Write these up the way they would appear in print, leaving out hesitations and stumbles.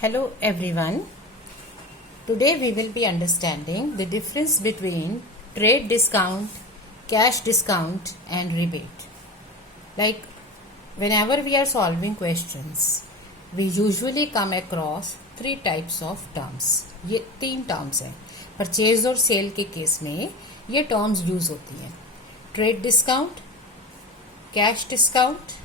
Hello everyone. Today we will be understanding the difference between trade discount, cash discount and rebate. Like whenever we are solving questions, we usually come across three types of terms. ये तीन terms हैं. Purchase और cell के case में ये terms use होती हैं. Trade discount, cash discount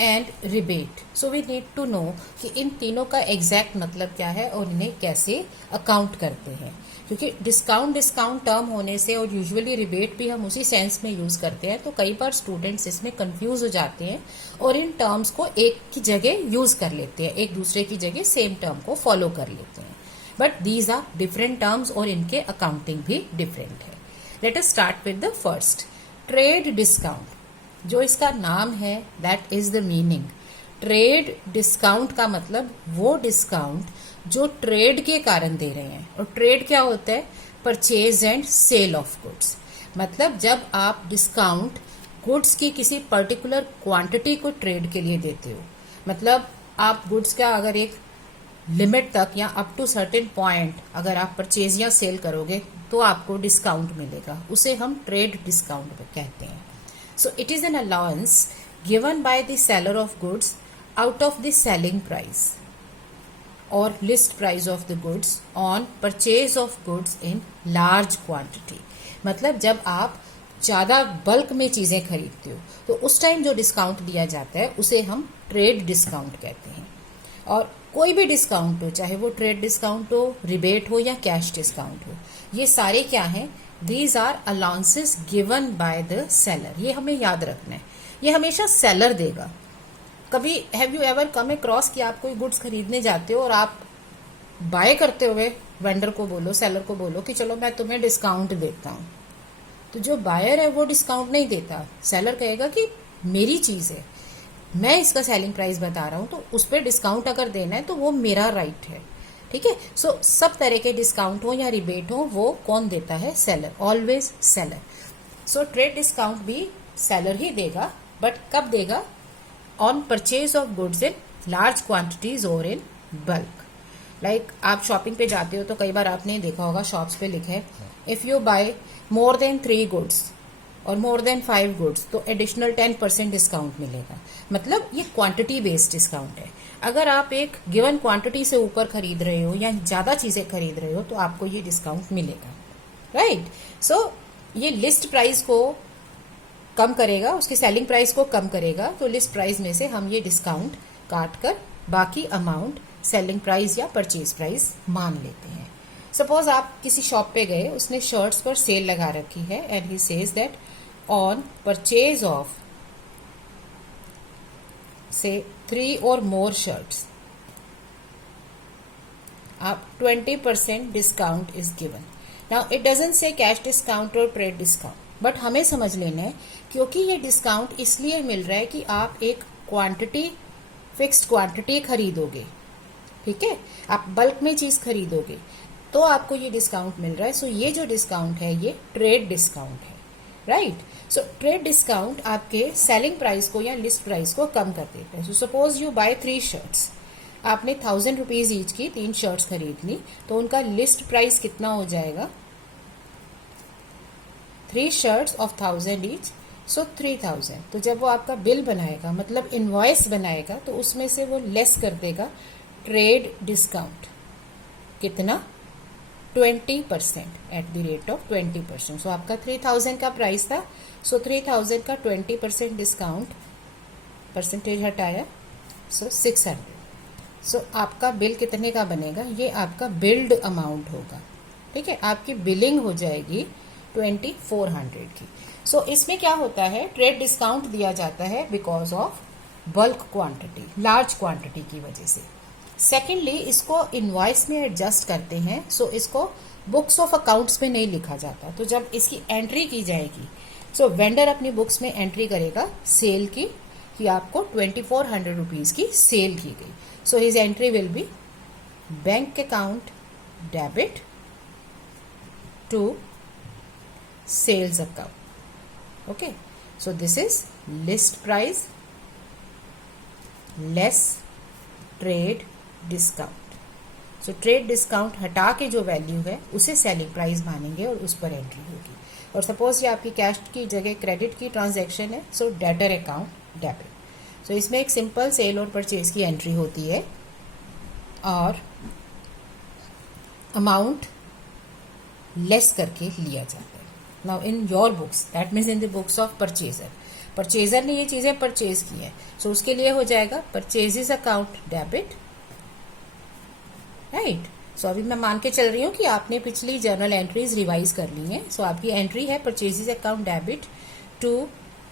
and rebate. So we need to know कि इन तीनों का एग्जैक्ट मतलब क्या है और इन्हें कैसे अकाउंट करते हैं, क्योंकि डिस्काउंट टर्म होने से और यूजुअली रिबेट भी हम उसी सेंस में यूज करते हैं, तो कई बार स्टूडेंट्स इसमें कंफ्यूज हो जाते हैं और इन टर्म्स को एक की जगह यूज कर लेते हैं, एक दूसरे की जगह सेम टर्म को फॉलो कर लेते हैं. But these are different terms और इनके अकाउंटिंग भी डिफरेंट है. Let us start with the first, trade discount. जो इसका नाम है that is the meaning. Trade discount का मतलब वो डिस्काउंट जो ट्रेड के कारण दे रहे हैं. और ट्रेड क्या होता है? Purchase and sale of goods. मतलब जब आप डिस्काउंट गुड्स की किसी पर्टिकुलर क्वांटिटी को ट्रेड के लिए देते हो, मतलब आप गुड्स का अगर एक लिमिट तक या अप टू सर्टेन पॉइंट अगर आप परचेज या सेल करोगे तो आपको डिस्काउंट मिलेगा, उसे हम ट्रेड डिस्काउंट कहते हैं. So it is an allowance given by the seller of goods out of the selling price or list price of the goods on purchase of goods in large quantity. मतलब जब आप ज़्यादा bulk में चीज़ें खरीदते हो तो उस टाइम जो डिस्काउंट दिया जाता है उसे हम ट्रेड डिस्काउंट कहते हैं. और कोई भी डिस्काउंट हो, चाहे वो ट्रेड डिस्काउंट हो, रिबेट हो या कैश डिस्काउंट हो, ये सारे क्या हैं? These are allowances given by the seller. ये हमें याद रखना है, ये हमेशा सेलर देगा. कभी have you ever come across कि आप कोई गुड्स खरीदने जाते हो और आप बाय करते हुए वेंडर को बोलो, सेलर को बोलो कि चलो मैं तुम्हें डिस्काउंट देता हूँ, तो जो बायर है वो डिस्काउंट नहीं देता. सेलर कहेगा कि मेरी चीज़ है, मैं इसका सेलिंग प्राइस बता रहा हूँ, तो उस पर डिस्काउंट अगर देना है तो वो मेरा राइट है. ठीक है. सो सब तरह के डिस्काउंट हो या रिबेट हो वो कौन देता है? सेलर. Always seller. सो ट्रेड डिस्काउंट भी सेलर ही देगा, बट कब देगा? On purchase of goods in large quantities और इन बल्क. लाइक आप शॉपिंग पे जाते हो तो कई बार आपने देखा होगा शॉप्स पे लिखा है if you buy more than 3 goods और मोर देन 5 गुड्स तो एडिशनल 10% डिस्काउंट मिलेगा. मतलब ये क्वांटिटी बेस्ड डिस्काउंट है. अगर आप एक गिवन क्वांटिटी से ऊपर खरीद रहे हो या ज्यादा चीजें खरीद रहे हो तो आपको ये डिस्काउंट मिलेगा. राइट. सो ये लिस्ट प्राइस को कम करेगा, उसकी सेलिंग प्राइस को कम करेगा, तो लिस्ट प्राइस में से हम ये डिस्काउंट काट कर बाकी अमाउंट सेलिंग प्राइस या परचेज प्राइस मान लेते हैं. सपोज आप किसी शॉप पे गए, उसने शर्ट्स पर सेल लगा रखी है and he says that on purchase of say 3 or more shirts, up 20% discount is given. Now it doesn't say cash discount or trade discount, but हमें समझ लेना है क्योंकि ये डिस्काउंट इसलिए मिल रहा है कि आप एक क्वांटिटी, फिक्स्ड क्वांटिटी खरीदोगे. ठीक है, आप बल्क में चीज खरीदोगे तो आपको ये डिस्काउंट मिल रहा है. सो ये जो डिस्काउंट है ये ट्रेड डिस्काउंट है. राइट. सो ट्रेड डिस्काउंट आपके सेलिंग प्राइस को या लिस्ट प्राइस को कम कर देते हैं. So suppose you buy 3 shirts, आपने 1000 रुपीज ईच की 3 शर्ट्स खरीद ली, तो उनका लिस्ट प्राइस कितना हो जाएगा? 3 शर्ट्स ऑफ 1000 ईच, सो 3000. तो जब वो आपका बिल बनाएगा, मतलब इनवॉइस बनाएगा, तो उसमें से वो लेस कर देगा ट्रेड डिस्काउंट. कितना? 20% एट द रेट ऑफ 20%. सो आपका 3000 का प्राइस था, सो 3000 का 20% डिस्काउंट परसेंटेज हटाया, सो 600. सो आपका बिल कितने का बनेगा? ये आपका बिल्ड अमाउंट होगा. ठीक है, आपकी बिलिंग हो जाएगी 2400 की. सो इसमें क्या होता है? ट्रेड डिस्काउंट दिया जाता है because of bulk quantity, large quantity की वजह से. सेकेंडली इसको इनवॉइस में एडजस्ट करते हैं, सो इसको बुक्स ऑफ अकाउंट्स में नहीं लिखा जाता. तो जब इसकी एंट्री की जाएगी, सो वेंडर अपनी बुक्स में एंट्री करेगा सेल की कि आपको 2400 रुपीज की सेल की गई. So his entry will be bank account debit to sales account. Okay. So this is list price less trade discount. So trade discount हटा के जो वैल्यू है उसे सेलिंग प्राइस मानेंगे और उस पर एंट्री होगी। और सपोज ये आपकी कैश की जगह क्रेडिट की ट्रांजैक्शन है, सो डेटर अकाउंट डेबिट। सो इसमें एक सिंपल सेल और परचेज की एंट्री होती है और अमाउंट लेस करके लिया जाता है। Now in your books, that means in the books of purchaser ने ये चीजें परचेज की है, सो उसके लिए हो जाएगा परचेजेस अकाउंट डेबिट, राइट। सो अभी मैं मान के चल रही हूँ कि आपने पिछली जर्नल एंट्रीज रिवाइज कर ली हैं। सो आपकी एंट्री है purchases account debit to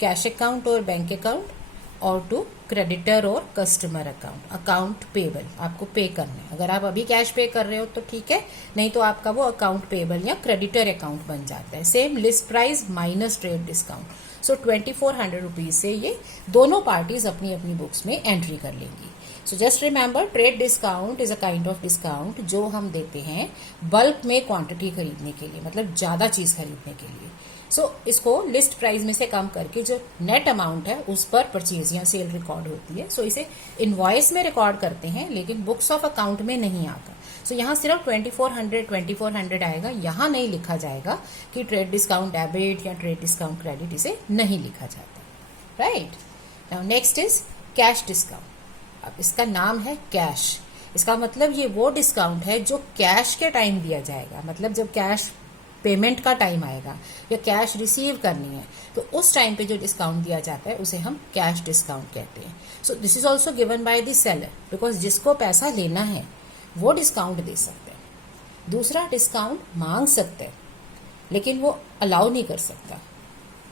cash account और बैंक अकाउंट और टू क्रेडिटर और कस्टमर अकाउंट, अकाउंट पेबल आपको पे करना है। अगर आप अभी कैश पे कर रहे हो तो ठीक है, नहीं तो आपका वो अकाउंट पेबल या क्रेडिटर अकाउंट बन जाता है। Same list price minus trade discount. So 2400 rupees से ये दोनों पार्टीज अपनी अपनी बुक्स में एंट्री कर लेंगी। So just remember, trade discount is a kind of discount जो हम देते हैं बल्क में क्वांटिटी खरीदने के लिए, मतलब ज्यादा चीज खरीदने के लिए। सो इसको लिस्ट प्राइस में से कम करके जो नेट अमाउंट है उस पर परचेज या सेल रिकॉर्ड होती है। सो इसे इनवॉइस में रिकॉर्ड करते हैं लेकिन बुक्स ऑफ अकाउंट में नहीं आता। सो यहाँ सिर्फ 2400 आएगा, यहाँ नहीं लिखा जाएगा कि ट्रेड डिस्काउंट डेबिट या ट्रेड डिस्काउंट क्रेडिट, इसे नहीं लिखा जाता, right. Now next is cash discount. अब इसका नाम है कैश, इसका मतलब ये वो डिस्काउंट है जो कैश के टाइम दिया जाएगा, मतलब जब कैश पेमेंट का टाइम आएगा या कैश रिसीव करनी है तो उस टाइम पे जो डिस्काउंट दिया जाता है उसे हम कैश डिस्काउंट कहते हैं। सो this is also given by the seller, because जिसको पैसा लेना है वो डिस्काउंट दे सकते हैं, दूसरा डिस्काउंट मांग सकते हैं लेकिन वो अलाउ नहीं कर सकता।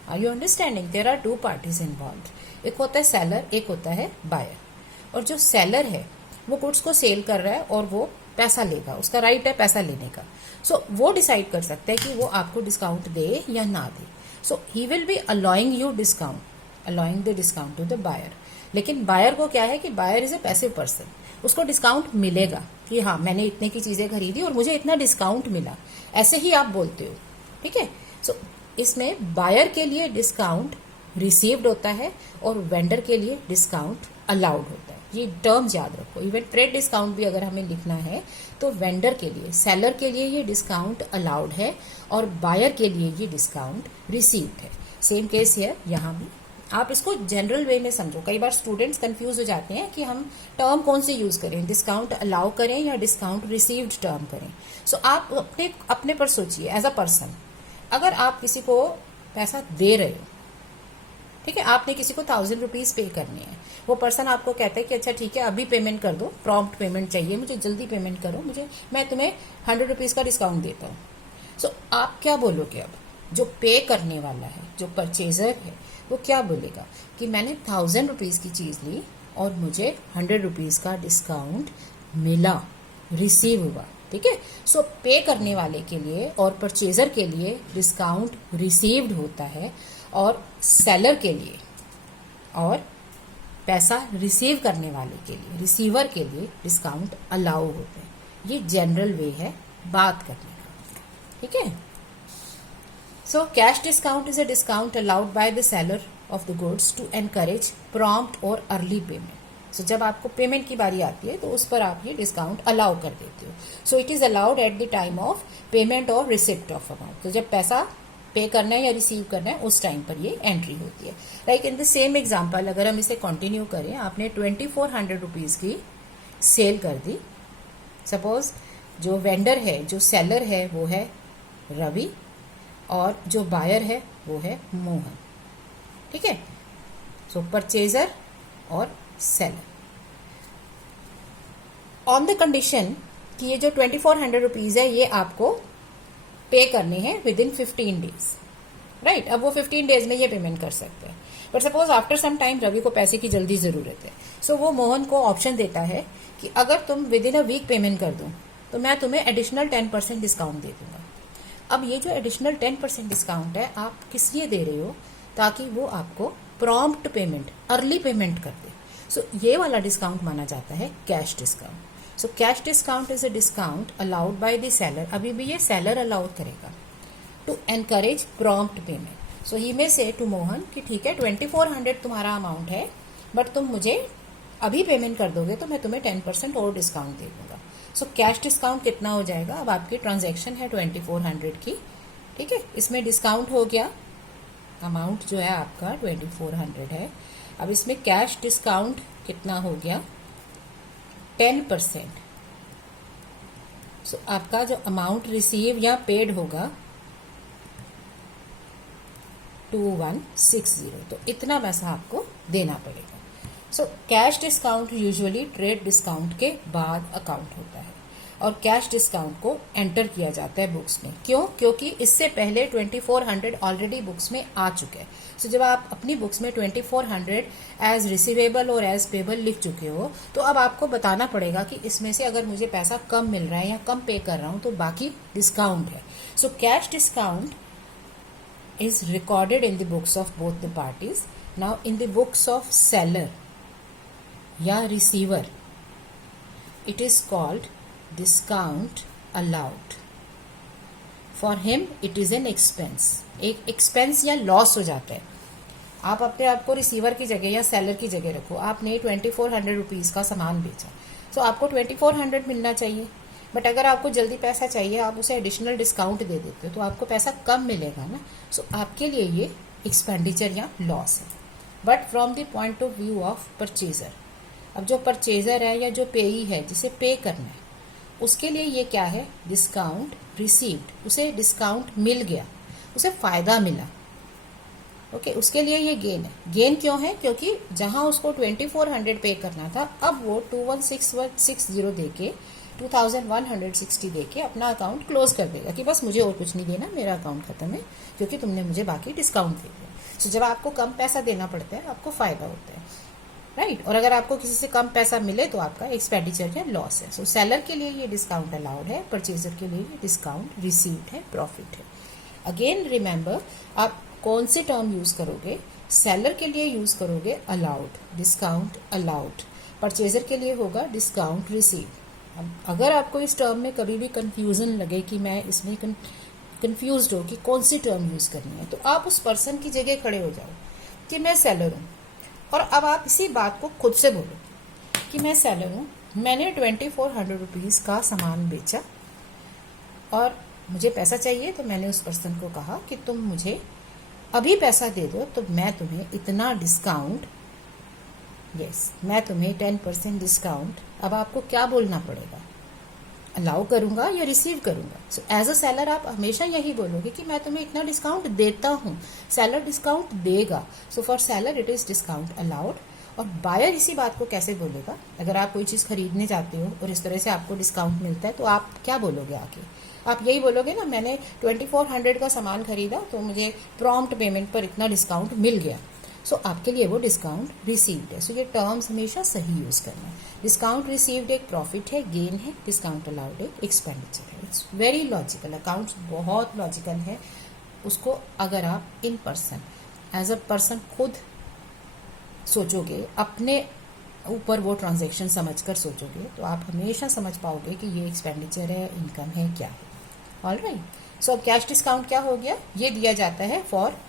Are you understanding? There are two parties involve, एक होता है सेलर, एक होता है बायर। और जो सेलर है वो गुड्स को सेल कर रहा है और वो पैसा लेगा, उसका राइट है पैसा लेने का। सो वो डिसाइड कर सकता है कि वो आपको डिस्काउंट दे या ना दे। So he will be allowing you discount, allowing the discount to the buyer. लेकिन बायर को क्या है कि buyer is a passive person, उसको डिस्काउंट मिलेगा कि हाँ मैंने इतने की चीजें खरीदी और मुझे इतना डिस्काउंट मिला, ऐसे ही आप बोलते हो, ठीक है। सो इसमें बायर के लिए डिस्काउंट रिसीव्ड होता है और वेंडर के लिए डिस्काउंट अलाउड होता है। ये टर्म्स याद रखो। इवन ट्रेड डिस्काउंट भी अगर हमें लिखना है तो वेंडर के लिए, सेलर के लिए ये डिस्काउंट अलाउड है और बायर के लिए ये डिस्काउंट रिसीव्ड है। सेम केस है यहाँ भी। आप इसको जनरल वे में समझो। कई बार स्टूडेंट्स कंफ्यूज हो जाते हैं कि हम टर्म कौन सी यूज करें, डिस्काउंट अलाउ करें या डिस्काउंट रिसीव्ड टर्म करें। सो आप अपने पर सोचिए एज अ पर्सन, अगर आप किसी को पैसा दे रहे हो, ठीक है, आपने किसी को 1000 रुपीज पे करने हैं, वो पर्सन आपको कहता है कि अच्छा ठीक है अभी पेमेंट कर दो, प्रॉम्प्ट पेमेंट चाहिए मुझे, जल्दी पेमेंट करो मुझे, मैं तुम्हें 100 रुपीज का डिस्काउंट देता हूँ। सो आप क्या बोलोगे? अब जो पे करने वाला है, जो परचेजर है, वो क्या बोलेगा कि मैंने 1000 रुपीज की चीज ली और मुझे 100 रुपीज का डिस्काउंट मिला, रिसीव हुआ, ठीक है। सो पे करने वाले के लिए और परचेजर के लिए डिस्काउंट रिसीव्ड होता है और सेलर के लिए और पैसा रिसीव करने वाले के लिए, रिसीवर के लिए डिस्काउंट अलाउ होते हैं। ये जनरल वे है बात करने का, ठीक है। So cash discount is a discount allowed by the seller of the goods to encourage prompt और अर्ली पेमेंट। सो जब आपको पेमेंट की बारी आती है तो उस पर आप ये डिस्काउंट अलाउ कर देते हो। सो it is allowed at the time of payment और रिसिप्ट ऑफ अमाउंट। तो जब पैसा पे करना है या रिसीव करना है उस टाइम पर ये एंट्री होती है। Like in the same example अगर हम इसे कंटिन्यू करें, आपने 2400 रुपीज की सेल कर दी। सपोज जो वेंडर है, जो सेलर है वो है रवि और जो बायर है वो है मोहन, ठीक है। सो परचेजर और सेलर ऑन द कंडीशन कि ये जो 2400 रुपीज है ये आपको पे करने हैं विद इन 15 डेज, राइट। अब वो 15 डेज में ये पेमेंट कर सकते हैं। But suppose after some time Ravi को पैसे की जल्दी जरूरत है, सो वो मोहन को ऑप्शन देता है कि अगर तुम within a week payment कर दो तो मैं तुम्हें एडिशनल 10% डिस्काउंट दे दूंगा। अब ये जो एडिशनल 10% डिस्काउंट है आप किस लिए दे रहे हो? ताकि वो आपको प्रॉम्प्ट पेमेंट, अर्ली पेमेंट कर दे। सो ये वाला डिस्काउंट माना जाता है cash discount. So cash discount is a discount allowed by the seller, अभी भी ये सेलर अलाउ करेगा, टू एनकरेज प्रॉम्प्ट पेमेंट। सो ही में से टू मोहन कि ठीक है 2400 तुम्हारा अमाउंट है बट तुम मुझे अभी पेमेंट कर दोगे तो मैं तुम्हें 10% और डिस्काउंट दे दूंगा। सो कैश डिस्काउंट कितना हो जाएगा, अब आपकी ट्रांजैक्शन है 2400 की, ठीक है, इसमें डिस्काउंट हो गया, अमाउंट जो है आपका 2400 है। अब इसमें कैश डिस्काउंट कितना हो गया, 10%। सो आपका जो अमाउंट रिसीव या पेड होगा 2160, तो इतना पैसा आपको देना पड़ेगा। सो cash discount usually trade discount के बाद अकाउंट होता है और कैश डिस्काउंट को एंटर किया जाता है बुक्स में। क्यों? क्योंकि इससे पहले 2400 ऑलरेडी बुक्स में आ चुके हैं। सो जब आप अपनी बुक्स में 2400 एज रिसीवेबल और एज पेबल लिख चुके हो, तो अब आपको बताना पड़ेगा कि इसमें से अगर मुझे पैसा कम मिल रहा है या कम पे कर रहा हूं तो बाकी डिस्काउंट है। So cash discount is recorded in the books of both the parties. Now in the books of seller या receiver, it is called discount allowed. For him it is an expense. एक expense या loss हो जाता है। आप अपने आप को रिसीवर की जगह या सेलर की जगह रखो, आपने 2400 रुपीज का सामान बेचा, तो आपको 2400 मिलना चाहिए, बट अगर आपको जल्दी पैसा चाहिए आप उसे एडिशनल डिस्काउंट दे देते हो तो आपको पैसा कम मिलेगा ना। सो आपके लिए ये एक्सपेंडिचर या लॉस है। But from the point of view of purchaser, अब जो परचेजर है या जो पेई है जिसे पे करना है, उसके लिए ये क्या है, डिस्काउंट रिसीव्ड, उसे डिस्काउंट मिल गया, उसे फायदा मिला, ओके, उसके लिए ये गेन है। गेन क्यों है? क्योंकि जहां उसको 2400 पे करना था, अब वो 2160 देके 2160 देके अपना अकाउंट क्लोज कर देगा कि बस मुझे और कुछ नहीं देना, मेरा अकाउंट खत्म है क्योंकि तुमने मुझे बाकी डिस्काउंट दे दिया। सो जब आपको कम पैसा देना पड़ता है आपको फायदा होता है, राइट। और अगर आपको किसी से कम पैसा मिले तो आपका एक्सपेंडिचर या लॉस है। सो सेलर के लिए ये डिस्काउंट अलाउड है, परचेजर के लिए ये डिस्काउंट रिसीव्ड है, प्रॉफिट है। अगेन रिमेंबर, आप कौन सी टर्म यूज करोगे? सेलर के लिए यूज करोगे अलाउड, डिस्काउंट अलाउड, परचेजर के लिए होगा डिस्काउंट रिसीव्ड। अगर आपको इस टर्म में कभी भी कंफ्यूजन लगे कि मैं इसमें कंफ्यूज्ड हो कि कौन सी टर्म यूज करनी है, तो आप उस पर्सन की जगह खड़े हो जाओ कि मैं सेलर हूं, और अब आप इसी बात को खुद से बोलो कि मैं सेलर हूं, मैंने 2400 रुपीज का सामान बेचा और मुझे पैसा चाहिए, तो मैंने उस पर्सन को कहा कि तुम मुझे अभी पैसा दे दो तो मैं तुम्हें इतना डिस्काउंट, मैं तुम्हें 10% डिस्काउंट, अब आपको क्या बोलना पड़ेगा, अलाउ करूंगा या रिसीव करूंगा। सो एज अ सेलर आप हमेशा यही बोलोगे कि मैं तुम्हें इतना डिस्काउंट देता हूं, सेलर डिस्काउंट देगा। So for seller it is discount allowed. और बायर इसी बात को कैसे बोलेगा? अगर आप कोई चीज खरीदने जाते हो और इस तरह से आपको डिस्काउंट मिलता है तो आप क्या बोलोगे आके? आप यही बोलोगे ना, मैंने 2400 का सामान खरीदा तो मुझे प्रॉम्प्ट पेमेंट पर इतना डिस्काउंट मिल गया। सो आपके लिए वो डिस्काउंट रिसीव्ड है। सो ये टर्म्स हमेशा सही यूज करना है। डिस्काउंट रिसीव्ड एक प्रॉफिट है, गेन है, डिस्काउंट अलाउड एक एक्सपेंडिचर है। इट्स वेरी लॉजिकल, अकाउंट्स बहुत लॉजिकल है। उसको अगर आप in person as a person खुद सोचोगे, अपने ऊपर वो ट्रांजेक्शन समझकर सोचोगे, तो आप हमेशा समझ पाओगे कि ये एक्सपेंडिचर है, इनकम है, क्या है। ऑलराइट। सो अब कैश डिस्काउंट क्या हो गया? ये दिया जाता है for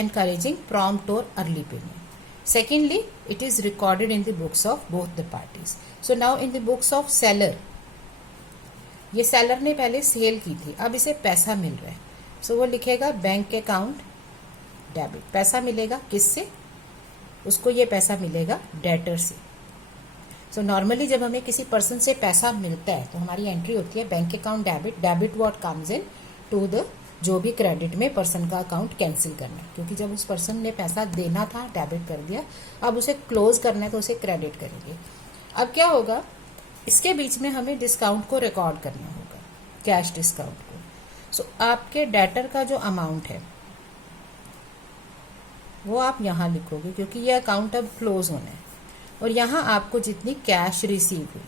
encouraging prompt or early payment. Secondly, it is recorded in the books of both the parties. So now in the books of seller, ये सेलर ने पहले सेल की थी, अब इसे पैसा मिल रहा है, सो वो लिखेगा बैंक अकाउंट डेबिट। पैसा मिलेगा किससे? उसको ये पैसा मिलेगा डेटर से। सो नॉर्मली जब हमें किसी पर्सन से पैसा मिलता है तो हमारी एंट्री होती है bank account debit. Debit what comes in to the, जो भी क्रेडिट में पर्सन का अकाउंट कैंसिल करना, क्योंकि जब उस पर्सन ने पैसा देना था डेबिट कर दिया, अब उसे क्लोज करना है तो उसे क्रेडिट करेंगे। अब क्या होगा, इसके बीच में हमें डिस्काउंट को रिकॉर्ड करना होगा, कैश डिस्काउंट को। सो आपके डेटर का जो अमाउंट है वो आप यहाँ लिखोगे, क्योंकि ये अकाउंट अब क्लोज होना है, और यहाँ आपको जितनी कैश रिसीव हुई,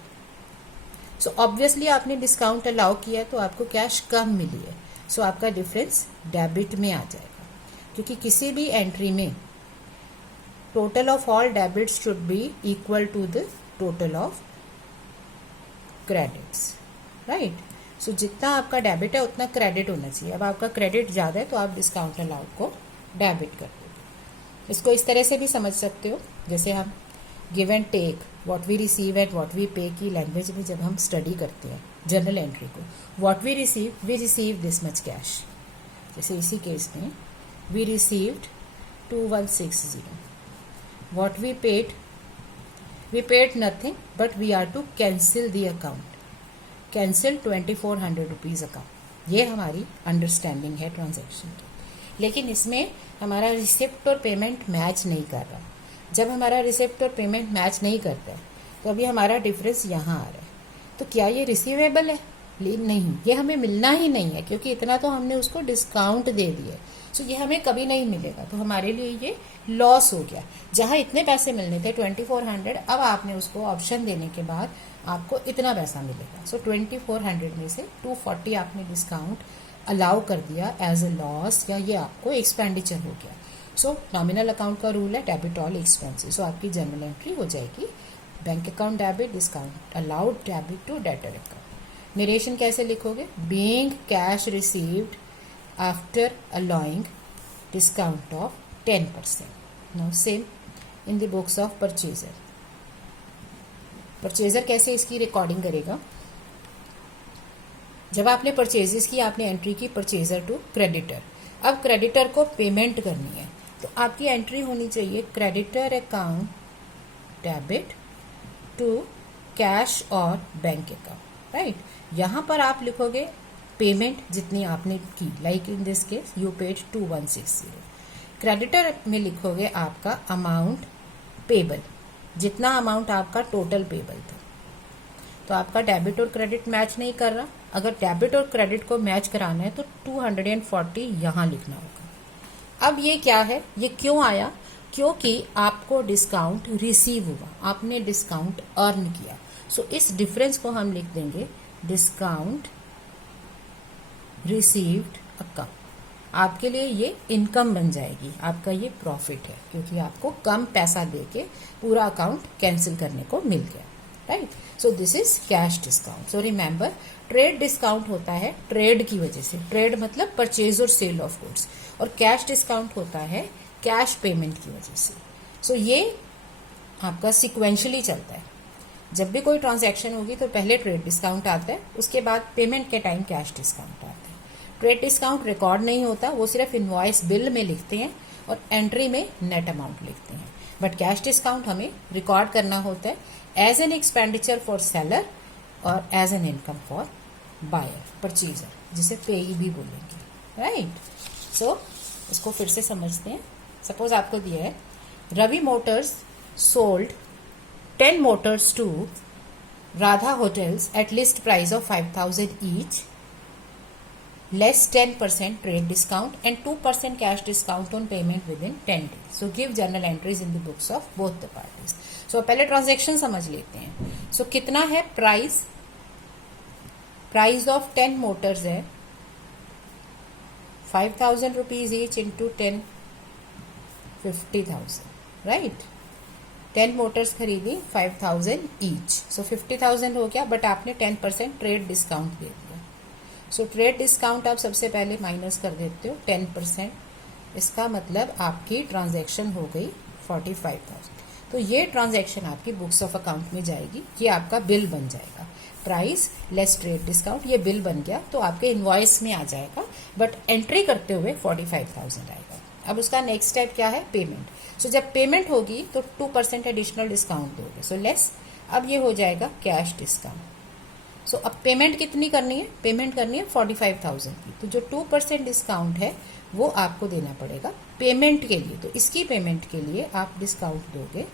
सो ऑब्वियसली आपने डिस्काउंट अलाउ किया तो आपको कैश कम मिली है, सो आपका डिफरेंस डेबिट में आ जाएगा। क्योंकि किसी भी एंट्री में total of all debits should be equal to the total of credits, right. So जितना आपका डेबिट है उतना क्रेडिट होना चाहिए। अब आपका क्रेडिट ज्यादा है तो आप डिस्काउंट अलाउड को डेबिट कर दोगे। इसको इस तरह से भी समझ सकते हो, जैसे हम give and take what we receive and what we pay की लैंग्वेज में जब हम स्टडी करते हैं जर्नल एंट्री को, what we receive this much cash. जैसे इसी केस में we received 2160, what we paid nothing but we are to cancel the account, cancel 2400 rupees account. ये हमारी अंडरस्टैंडिंग है ट्रांजैक्शन की। लेकिन इसमें हमारा रिसिप्ट और पेमेंट मैच नहीं कर रहा। जब हमारा रिसिप्ट और पेमेंट मैच नहीं करता तो अभी हमारा डिफरेंस यहाँ आ रहा है। तो क्या ये रिसीवेबल है? नहीं, ये हमें मिलना ही नहीं है, क्योंकि इतना तो हमने उसको डिस्काउंट दे दिया। सो ये हमें कभी नहीं मिलेगा, तो हमारे लिए ये लॉस हो गया। जहां इतने पैसे मिलने थे 2400, अब आपने उसको ऑप्शन देने के बाद आपको इतना पैसा मिलेगा। सो 2400 में से 240 आपने डिस्काउंट अलाउ कर दिया एज ए लॉस, या ये आपको एक्सपेंडिचर हो गया। सो नॉमिनल अकाउंट का रूल है डेबिट ऑल एक्सपेंसेस। सो आपकी जर्नल एंट्री हो जाएगी bank account debit, discount allowed debit to debtor account. Narration कैसे लिखोगे? Being cash received after allowing discount of 10%। Now same in the books of purchaser. Purchaser कैसे इसकी recording करेगा? जब आपने परचेजेस की, आपने एंट्री की परचेजर टू क्रेडिटर। अब क्रेडिटर को पेमेंट करनी है, तो आपकी एंट्री होनी चाहिए creditor account debit to cash और बैंक अकाउंट, राइट। यहां पर आप लिखोगे पेमेंट जितनी आपने की, like in this case you paid 2160। Creditor में लिखोगे आपका अमाउंट पेबल, जितना अमाउंट आपका टोटल पेबल था। तो आपका डेबिट और क्रेडिट मैच नहीं कर रहा। अगर डेबिट और क्रेडिट को मैच कराना है तो 240 यहां लिखना होगा। अब ये क्या है, ये क्यों आया? क्योंकि आपको डिस्काउंट रिसीव हुआ, आपने डिस्काउंट अर्न किया। सो इस डिफरेंस को हम लिख देंगे डिस्काउंट रिसीव्ड अकाउंट। आपके लिए ये इनकम बन जाएगी, आपका ये प्रॉफिट है, क्योंकि आपको कम पैसा देके पूरा अकाउंट कैंसिल करने को मिल गया, right. So this is cash discount. So remember, trade discount होता है ट्रेड की वजह से, ट्रेड मतलब परचेज और सेल ऑफ गुड्स, और कैश डिस्काउंट होता है कैश पेमेंट की वजह से। सो ये आपका सिक्वेंशली चलता है। जब भी कोई ट्रांजैक्शन होगी तो पहले ट्रेड डिस्काउंट आता है, उसके बाद पेमेंट के टाइम कैश डिस्काउंट आता है। ट्रेड डिस्काउंट रिकॉर्ड नहीं होता, वो सिर्फ इनवॉइस बिल में लिखते हैं और एंट्री में नेट अमाउंट लिखते हैं। बट कैश डिस्काउंट हमें रिकॉर्ड करना होता है as an expenditure for seller और as an income for buyer, purchaser, जिसे पेई भी बोलेंगे, राइट। सो इसको फिर से समझते हैं। सपोज आपको दिया है Ravi motors sold 10 motors to Radha Hotels at list price of 5,000 each, less 10% trade discount and 2% cash discount on payment within 10 days. So give journal entries in the books of both the parties. So पहले transaction समझ लेते हैं। So कितना है price? Price of 10 motors है 5,000 rupees each into 10, 50,000, right. 10 Motors खरीदी 5,000 each, सो 50,000 हो गया, बट आपने 10% ट्रेड डिस्काउंट दे दिया। सो ट्रेड डिस्काउंट आप सबसे पहले माइनस कर देते हो 10%। इसका मतलब आपकी ट्रांजैक्शन हो गई 45,000। तो ये ट्रांजैक्शन आपकी बुक्स ऑफ अकाउंट में जाएगी, ये आपका बिल बन जाएगा। प्राइस लेस ट्रेड डिस्काउंट, ये बिल बन गया, तो आपके इनवॉइस में आ जाएगा, बट एंट्री करते हुए 45,000 आएगा। अब उसका नेक्स्ट स्टेप क्या है? पेमेंट। सो जब पेमेंट होगी तो 2% एडिशनल डिस्काउंट दोगे, सो लेस। अब ये हो जाएगा कैश डिस्काउंट। सो अब पेमेंट कितनी करनी है? पेमेंट करनी है 45,000 की, तो जो 2% डिस्काउंट है वो आपको देना पड़ेगा पेमेंट के लिए। तो इसकी पेमेंट के लिए आप डिस्काउंट दोगे,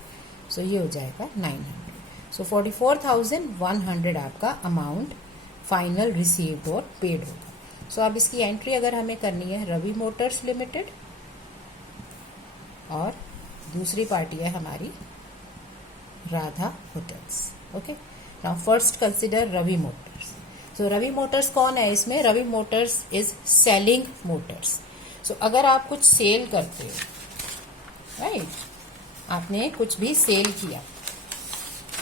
सो ये हो जाएगा 900। सो 44,100 आपका अमाउंट फाइनल रिसीव्ड और पेड होगा। सो अब इसकी एंट्री अगर हमें करनी है रवि मोटर्स लिमिटेड, और दूसरी पार्टी है हमारी Radha hotels, okay. Now first consider Ravi motors. So Ravi motors कौन है इसमें? Ravi motors is selling motors. So अगर आप कुछ सेल करते हो, राइट, आपने कुछ भी सेल किया,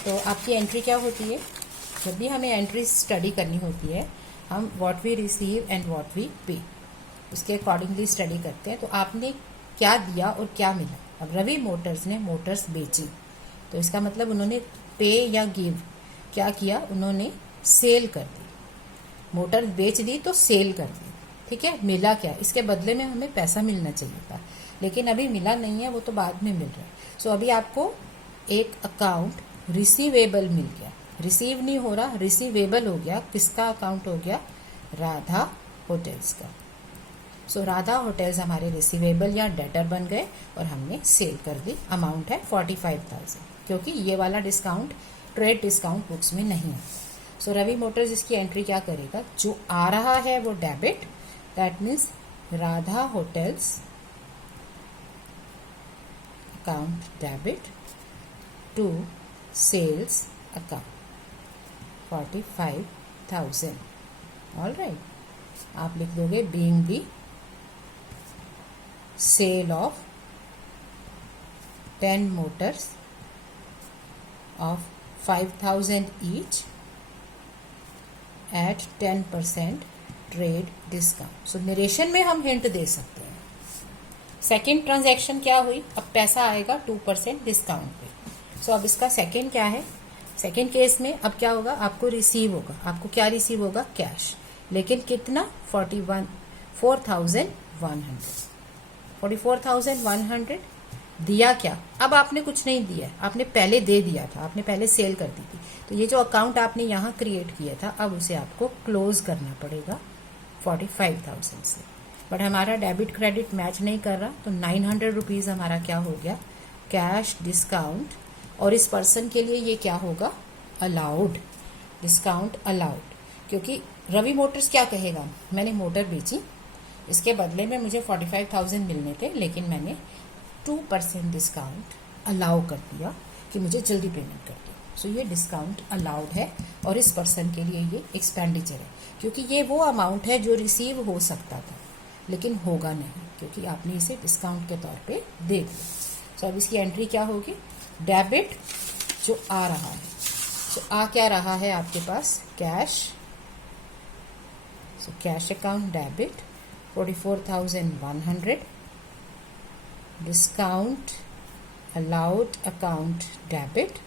तो आपकी एंट्री क्या होती है? जब भी हमें एंट्री स्टडी करनी होती है, हम what we receive and what we pay, उसके अकॉर्डिंगली स्टडी करते हैं। तो आपने क्या दिया और क्या मिला? अब रवि मोटर्स ने मोटर्स बेची, तो इसका मतलब उन्होंने पे या गिव क्या किया, उन्होंने सेल कर दी, मोटर बेच दी तो सेल कर दी। ठीक है, मिला क्या, इसके बदले में हमें पैसा मिलना चाहिए था, लेकिन अभी मिला नहीं है, वो तो बाद में मिल रहा है। सो अभी आपको एक अकाउंट रिसीवेबल मिल गया, रिसीव नहीं हो रहा, रिसीवेबल हो गया। किसका अकाउंट हो गया, राधा होटल्स का। सो राधा होटल्स हमारे रिसीवेबल या डेटर बन गए और हमने सेल कर दी। अमाउंट है 45,000, क्योंकि ये वाला डिस्काउंट ट्रेड डिस्काउंट बुक्स में नहीं आता। सो रवि मोटर्स इसकी एंट्री क्या करेगा, जो आ रहा है वो debit, that means Radha hotels account debit to sales account 45,000। All right, आप लिख दोगे being the sale of 10 motors of 5,000 each at 10% trade discount. So narration में हम हिंट दे सकते हैं। सेकेंड ट्रांजैक्शन क्या हुई, अब पैसा आएगा 2% डिस्काउंट पे। सो अब इसका सेकेंड क्या है, सेकेंड केस में अब क्या होगा, आपको रिसीव होगा, आपको क्या रिसीव होगा, कैश, लेकिन कितना, 44,100 दिया क्या, अब आपने कुछ नहीं दिया, आपने पहले दे दिया था, आपने पहले सेल कर दी थी। तो ये जो अकाउंट आपने यहाँ क्रिएट किया था, अब उसे आपको क्लोज करना पड़ेगा 45,000 से। बट हमारा डेबिट क्रेडिट मैच नहीं कर रहा, तो 900 रुपीज हमारा क्या हो गया, कैश डिस्काउंट। और इस पर्सन के लिए ये क्या होगा, अलाउड, डिस्काउंट अलाउड, क्योंकि रवि मोटर्स क्या कहेगा, मैंने मोटर बेची, इसके बदले में मुझे 45,000 मिलने थे, लेकिन मैंने 2% डिस्काउंट अलाउ कर दिया कि मुझे जल्दी पेमेंट कर दो। सो ये डिस्काउंट अलाउड है और इस पर्सन के लिए ये एक्सपेंडिचर है, क्योंकि ये वो अमाउंट है जो रिसीव हो सकता था लेकिन होगा नहीं, क्योंकि आपने इसे डिस्काउंट के तौर पे दे दिया। सो अब इसकी एंट्री क्या होगी, डेबिट जो आ रहा है। सो आ क्या रहा है आपके पास, cash. So cash account debit 44,100, discount allowed account debit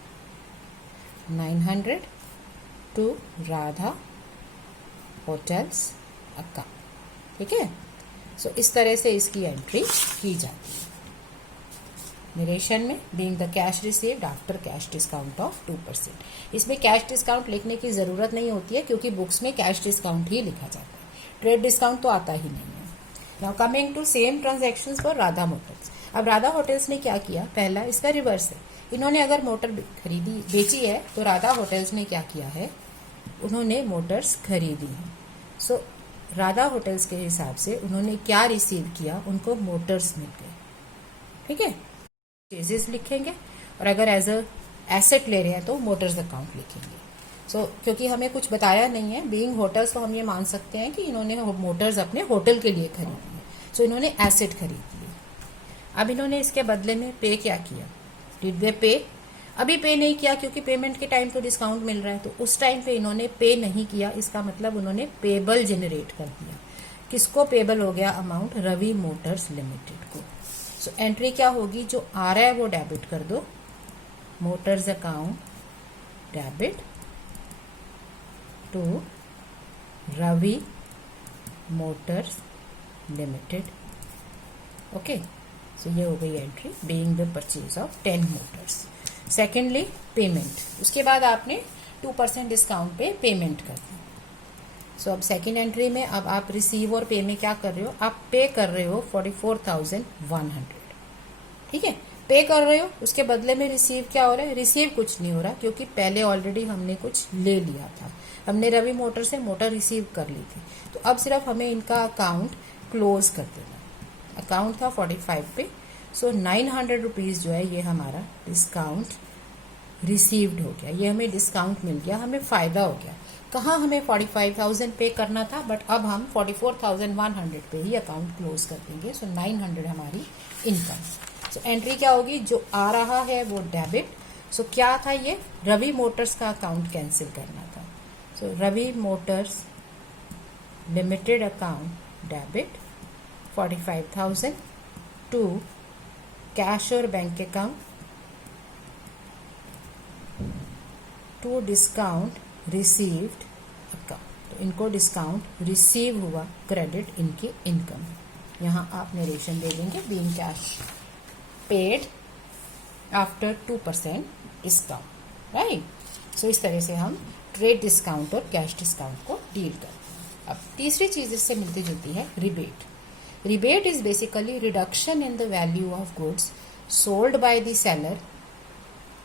900 to Radha hotels account. ठीक है, सो इस तरह से इसकी एंट्री की जाती है नरेशन में, being the cash received after cash discount of 2%। इसमें कैश डिस्काउंट लिखने की जरूरत नहीं होती है, क्योंकि बुक्स में कैश डिस्काउंट ही लिखा जाता है, ट्रेड डिस्काउंट तो आता ही नहीं है। Now coming to same transactions for Radha motors. अब राधा होटल्स ने क्या किया, पहला इसका रिवर्स है, इन्होंने अगर मोटर खरीदी बेची है तो राधा होटल्स ने क्या किया है, उन्होंने मोटर्स खरीदी है। सो राधा होटल्स के हिसाब से उन्होंने क्या रिसीव किया, उनको मोटर्स मिल गए। ठीक है, परचेजेस लिखेंगे, और अगर एज अ एसेट ले रहे हैं तो मोटर्स अकाउंट लिखेंगे। सो क्योंकि हमें कुछ बताया नहीं है, बीइंग होटल्स, तो हम ये मान सकते हैं कि इन्होंने मोटर्स अपने होटल के लिए खरीदी है। सो इन्होंने एसेट खरीद ली। अब इन्होंने इसके बदले में पे क्या किया, डिड दे पे, अभी पे नहीं किया क्योंकि पेमेंट के टाइम तो डिस्काउंट मिल रहा है, तो उस टाइम पे इन्होंने पे नहीं किया, इसका मतलब उन्होंने पेबल जनरेट कर दिया। किसको पेबल हो गया अमाउंट, रवि मोटर्स लिमिटेड को। सो एंट्री क्या होगी, जो आ रहा है वो डेबिट कर दो, motors account debit to Ravi motors limited. Okay, so ये हो गई entry, being the purchase of 10 motors. Secondly payment, उसके बाद आपने 2% डिस्काउंट पे पेमेंट कर दी। सो अब सेकेंड एंट्री में अब आप रिसीव और पे में क्या कर रहे हो, आप पे कर रहे हो 44,100। ठीक है, पे कर रहे हो, उसके बदले में रिसीव क्या हो रहा है, रिसीव कुछ नहीं हो रहा, क्योंकि पहले ऑलरेडी हमने कुछ ले लिया था, हमने रवि मोटर से मोटर रिसीव कर ली थी। तो अब सिर्फ हमें इनका अकाउंट क्लोज कर देना। अकाउंट था 45 पे, सो 900 रुपीज जो है ये हमारा डिस्काउंट रिसीव्ड हो गया, ये हमें डिस्काउंट मिल गया, हमें फायदा हो गया। कहाँ हमें 45,000 पे करना था, बट अब हम 44,100 पे ही अकाउंट क्लोज कर देंगे। सो 900 हमारी इनकम। सो एंट्री क्या होगी, जो आ रहा है वो डेबिट। सो क्या था ये, रवि मोटर्स का अकाउंट कैंसिल करना था। So Ravi motors limited account debit 45,000 to cash और bank account to discount received account. तो इनको डिस्काउंट रिसीव हुआ क्रेडिट इनकी इनकम। यहाँ आप नरेशन दे देंगे being cash paid after 2% discount, right. So इस तरह से हम ट्रेड डिस्काउंट और कैश डिस्काउंट को डील करते हैं। अब तीसरी चीज इससे मिलती जुलती है rebate. Rebate is basically reduction in the value of goods sold by the seller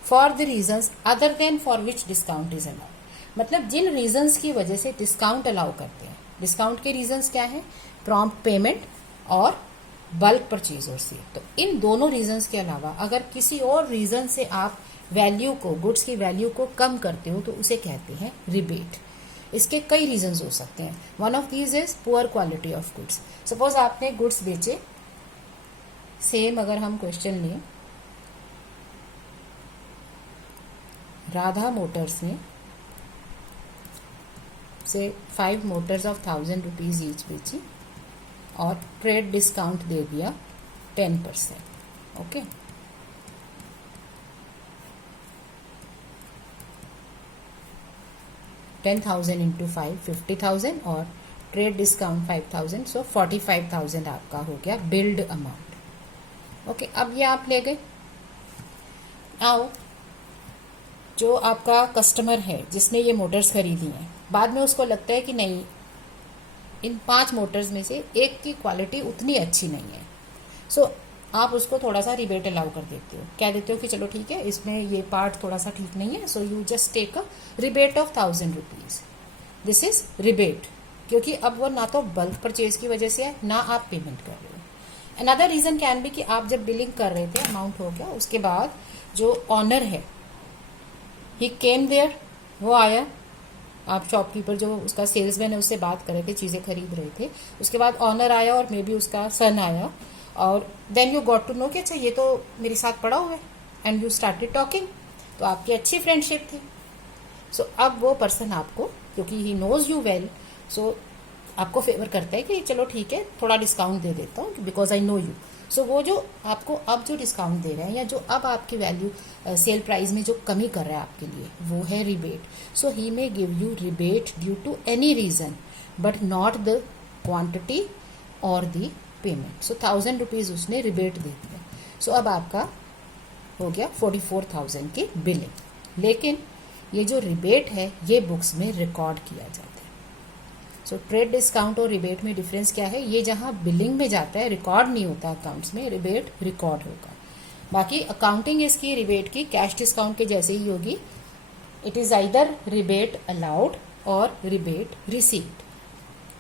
for the reasons other than for which discount is allowed. मतलब जिन रीजंस की वजह से डिस्काउंट अलाउ करते हैं। डिस्काउंट के रीजंस क्या है? प्रॉम्प्ट पेमेंट और बल्क परचेज और सेल। तो इन दोनों रीजंस के अलावा अगर किसी और रीजन से आप वैल्यू को, गुड्स की वैल्यू को कम करते हो तो उसे कहते हैं रिबेट। इसके कई रीजंस हो सकते हैं। One of these is poor quality of goods. Suppose आपने गुड्स बेचे, सेम अगर हम क्वेश्चन लें, राधा मोटर्स ने से 5 मोटर्स ऑफ 1000 रुपीज ईच बेची और ट्रेड डिस्काउंट दे दिया 10%। ओके, $10,000 इंटू 5 50,000 और ट्रेड डिस्काउंट 5,000, सो 45,000 आपका हो गया बिल्ड अमाउंट। ओके, अब ये आप ले गए। आओ, जो आपका कस्टमर है जिसने ये मोटर्स खरीदी हैं, बाद में उसको लगता है कि नहीं, इन 5 मोटर्स में से एक की क्वालिटी उतनी अच्छी नहीं है। सो आप उसको थोड़ा सा रिबेट अलाउ कर देते हो। क्या देते हो कि चलो ठीक है, इसमें ये पार्ट थोड़ा सा ठीक नहीं है, so you just take a rebate of 1000 rupees. This is rebate, क्योंकि अब वो ना तो बल्क परचेज की वजह से है, ना आप पेमेंट कर रहे हो। अनदर रीजन कैन बी कि आप जब बिलिंग कर रहे थे, अमाउंट हो गया, उसके बाद जो ऑनर है ही केम देयर, वो आया, आप शॉपकीपर जो उसका सेल्समैन है उससे बात कर रहे थे, चीजें खरीद रहे थे, उसके बाद ऑनर आया और मे बी उसका सन आया और then you got to know कि अच्छा ये तो मेरे साथ पड़ा हुआ है, एंड यू स्टार्टेड टॉकिंग। तो आपकी अच्छी फ्रेंडशिप थी। सो अब वो पर्सन आपको, क्योंकि ही नोज यू वेल, सो आपको फेवर करता है कि चलो ठीक है थोड़ा डिस्काउंट दे देता हूँ बिकॉज आई नो यू। सो वो जो आपको अब जो डिस्काउंट दे रहे हैं या जो अब आपकी वैल्यू सेल प्राइस में जो कमी कर रहा है आपके लिए, वो है rebate. So he may give you rebate due to any reason but not the quantity और द पेमेंट। सो 1000 रुपीज उसने रिबेट दे दिया। सो अब आपका हो गया 44,000 की बिलिंग। लेकिन ये जो रिबेट है ये बुक्स में रिकॉर्ड किया जाता है। सो ट्रेड डिस्काउंट और रिबेट में डिफरेंस क्या है? ये जहां बिलिंग में जाता है, रिकॉर्ड नहीं होता अकाउंट्स में, रिबेट रिकॉर्ड होगा। बाकी अकाउंटिंग इसकी रिबेट की कैश डिस्काउंट के जैसे ही होगी। It is either rebate allowed और रिबेट रिसीव्ड।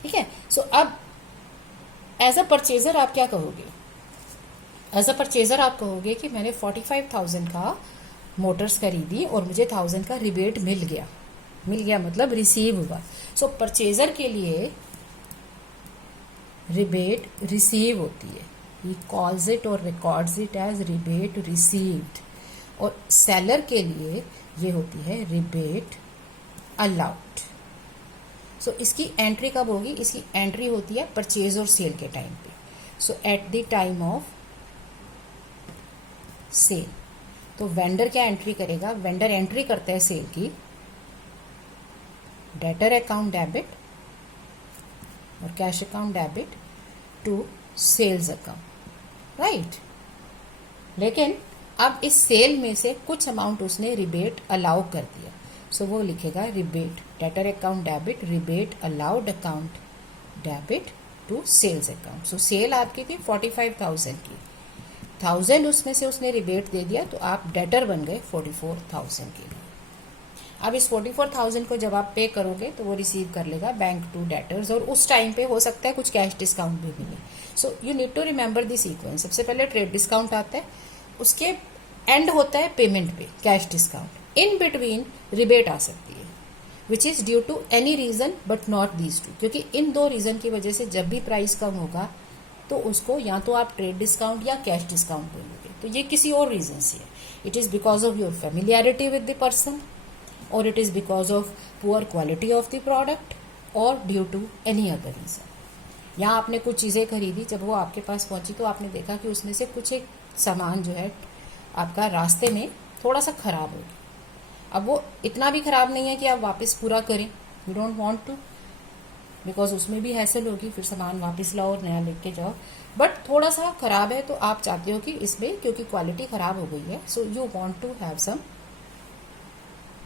ठीक है। सो अब एज अ परचेजर आप क्या कहोगे? एज अ परचेजर आप कहोगे कि मैंने 45,000 का मोटर्स खरीदी और मुझे 1000 का रिबेट मिल गया। मिल गया मतलब रिसीव हुआ। सो परचेजर के लिए रिबेट रिसीव होती है। ही कॉल्स इट और records it as rebate received. और सेलर के लिए ये होती है रिबेट अलाउड। सो इसकी एंट्री कब होगी? इसकी एंट्री होती है परचेज और सेल के टाइम पे। So at the time of sale. तो वेंडर क्या एंट्री करेगा? वेंडर एंट्री करता है सेल की, डेटर अकाउंट डेबिट और cash account debit to sales account, right. लेकिन अब इस सेल में से कुछ अमाउंट उसने रिबेट अलाउ कर दिया। सो वो लिखेगा rebate, debtor account debit, rebate allowed account debit to sales account. So sale आपकी थी 45,000 की, 1000 उसमें से उसने रिबेट दे दिया, तो आप डेटर बन गए 44,000 के लिए। अब इस 44,000 को जब आप पे करोगे तो वो रिसीव कर लेगा बैंक टू डेटर्स, और उस टाइम पे हो सकता है कुछ कैश डिस्काउंट भी मिले। So you need to remember the sequence. सबसे पहले ट्रेड डिस्काउंट आता है, उसके एंड होता है पेमेंट पे cash discount. In between rebate आ सकती है which is due to any reason but not these two, क्योंकि इन दो रीजन की वजह से जब भी प्राइस कम होगा तो उसको या तो आप ट्रेड डिस्काउंट या कैश डिस्काउंट बोलोगे। तो ये किसी और रीजन से है। It is because of your familiarity with the person, or it is because of poor quality of the product, or due to any other reason. यहाँ आपने कुछ चीज़ें खरीदी, जब वो आपके पास पहुंची तो आपने देखा कि उसमें से कुछ एक सामान जो है आपका रास्ते में थोड़ा सा खराब हो गया। अब वो इतना भी खराब नहीं है कि आप वापस पूरा करें, you don't want to, because उसमें भी हैसल होगी, फिर सामान वापस लाओ और नया लेके जाओ। बट थोड़ा सा खराब है तो आप चाहते हो कि इसमें, क्योंकि क्वालिटी खराब हो गई है, so you want to have some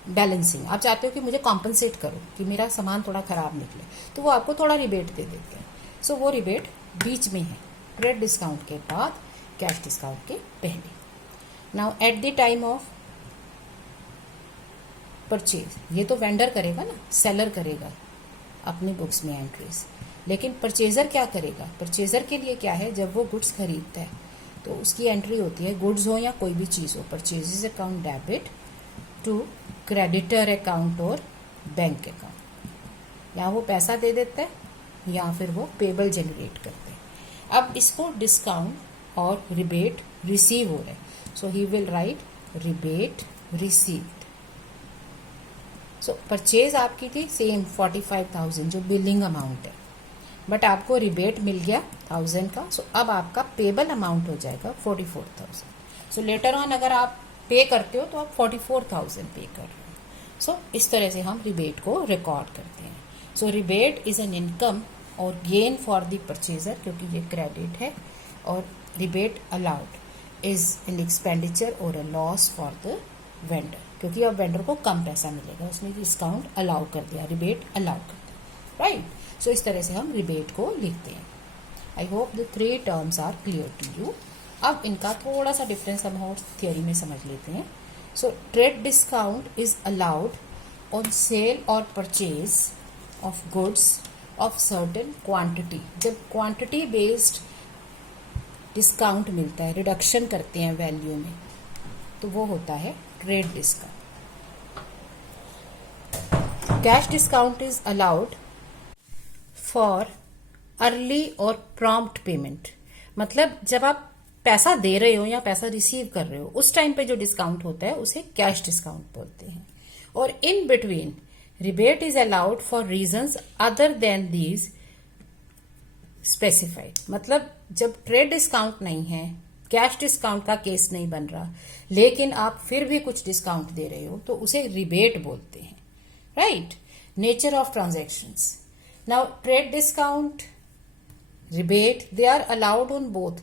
balancing, आप चाहते हो कि मुझे कॉम्पनसेट करो कि मेरा सामान थोड़ा खराब निकले, तो वो आपको थोड़ा रिबेट दे देते हैं। सो वो रिबेट बीच में है, ट्रेड डिस्काउंट के बाद, कैश डिस्काउंट के पहले। Now at the time of purchase, ये तो वेंडर करेगा ना, सेलर करेगा अपनी बुक्स में एंट्रीज, लेकिन परचेजर क्या करेगा? परचेजर के लिए क्या है, जब वो गुड्स खरीदता है तो उसकी एंट्री होती है, गुड्स हो या कोई भी चीज़ हो, purchases account debit to creditor account और बैंक अकाउंट। या वो पैसा दे देता है या फिर वो पेबल जनरेट करते हैं। अब इसको डिस्काउंट और रिबेट रिसीव हो रहा है, so he will write rebate received. So purchase आपकी थी सेम 45,000 जो बिलिंग अमाउंट है, बट आपको रिबेट मिल गया 1000 का, सो अब आपका पेबल अमाउंट हो जाएगा 44,000। सो लेटर ऑन अगर आप पे करते हो तो आप 44,000 पे कर रहे हो। सो इस तरह से हम रिबेट को रिकॉर्ड करते हैं। So rebate is an income और गेन फॉर द परचेजर, क्योंकि ये क्रेडिट है, और rebate allowed is an expenditure और a loss for the vendor, क्योंकि अब वेंडर को कम पैसा मिलेगा, उसने डिस्काउंट अलाउ कर दिया, रिबेट अलाउ कर दिया, राइट। सो इस तरह से हम रिबेट को लिखते हैं। I hope the 3 terms are clear to you. अब इनका थोड़ा सा डिफरेंस हम और थियोरी में समझ लेते हैं। So trade discount is allowed on sale और purchase of goods of certain quantity. जब क्वांटिटी बेस्ड डिस्काउंट मिलता है, रिडक्शन करते हैं वैल्यू में, तो वो होता है trade discount. Cash discount is allowed for early और प्रॉम्प्ट पेमेंट, मतलब जब आप पैसा दे रहे हो या पैसा रिसीव कर रहे हो उस टाइम पे जो डिस्काउंट होता है उसे कैश डिस्काउंट बोलते हैं। और इन between rebate is allowed for reasons other than these specified, मतलब जब ट्रेड डिस्काउंट नहीं है, कैश डिस्काउंट का केस नहीं बन रहा, लेकिन आप फिर भी कुछ डिस्काउंट दे रहे हो तो उसे रिबेट बोलते हैं, right. Nature of transactions, now trade discount, rebate, they are allowed on both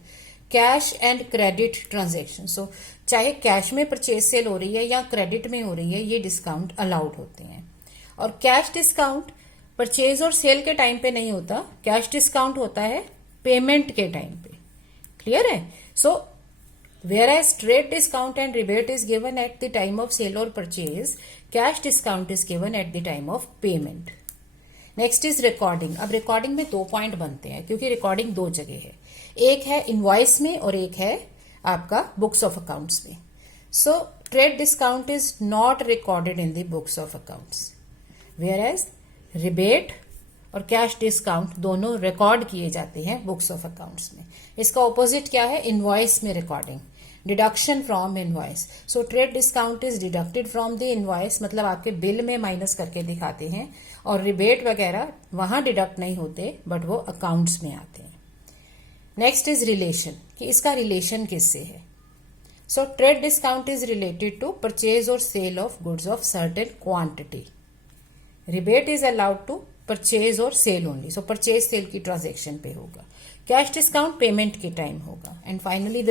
cash and credit transaction. So चाहे कैश में परचेज सेल हो रही है या क्रेडिट में हो रही है, ये डिस्काउंट अलाउड होते हैं। और कैश डिस्काउंट परचेज और सेल के टाइम पे नहीं होता, कैश डिस्काउंट होता है पेमेंट के टाइम पे, क्लियर है। सो whereas trade discount and rebate is given at the time of sale or purchase, cash discount is given at the time of payment. Next is recording. अब recording में 2 point बनते हैं, क्योंकि recording 2 जगह है, एक है इनवॉइस में और एक है आपका बुक्स ऑफ अकाउंट्स में। So trade discount is not recorded in the books of accounts, whereas rebate और कैश डिस्काउंट दोनों रिकॉर्ड किए जाते हैं बुक्स ऑफ अकाउंट्स में। इसका ऑपोजिट क्या है? इनवॉइस में recording, deduction from invoice. So trade discount is deducted from the invoice, मतलब आपके बिल में माइनस करके दिखाते हैं, और रिबेट वगैरह वहां डिडक्ट नहीं होते, बट वो अकाउंट्स में आते हैं। नेक्स्ट इज रिलेशन, कि इसका रिलेशन किससे है। So trade discount is related to purchase और sale of goods of certain quantity. Rebate is allowed to purchase और sale only, so purchase sale की ट्रांजेक्शन पे होगा। कैश डिस्काउंट पेमेंट के टाइम होगा। And finally the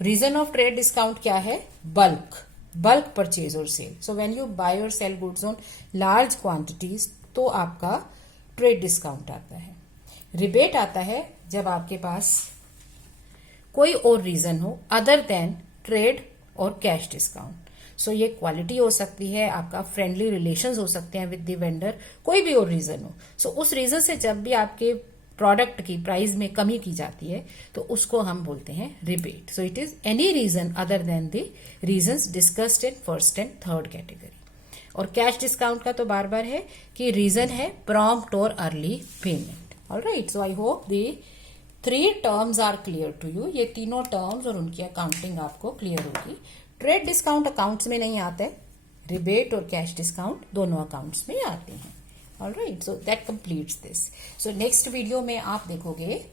reason of trade discount क्या है? Bulk purchase और sale. So when you buy और sale goods on large quantities, तो आपका ट्रेड डिस्काउंट आता है। रिबेट आता है जब आपके पास कोई और रीजन हो अदर देन ट्रेड और कैश डिस्काउंट। सो ये क्वालिटी हो सकती है, आपका फ्रेंडली रिलेशंस हो सकते हैं विद द वेंडर, कोई भी और रीजन हो। सो उस रीजन से जब भी आपके प्रोडक्ट की प्राइस में कमी की जाती है तो उसको हम बोलते हैं rebate. So it is any reason other than the reasons discussed in first and third category. और कैश डिस्काउंट का तो बार बार है कि रीजन है प्रॉम्प्ट और early payment. Alright, so I hope the 3 terms are clear to you. ये तीनों terms और उनकी अकाउंटिंग आपको क्लियर होगी। ट्रेड डिस्काउंट अकाउंट्स में नहीं आते, रिबेट और कैश डिस्काउंट दोनों अकाउंट्स में आते हैं। Alright, so that completes this. So next video में आप देखोगे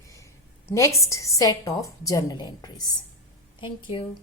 next set of journal entries. Thank you.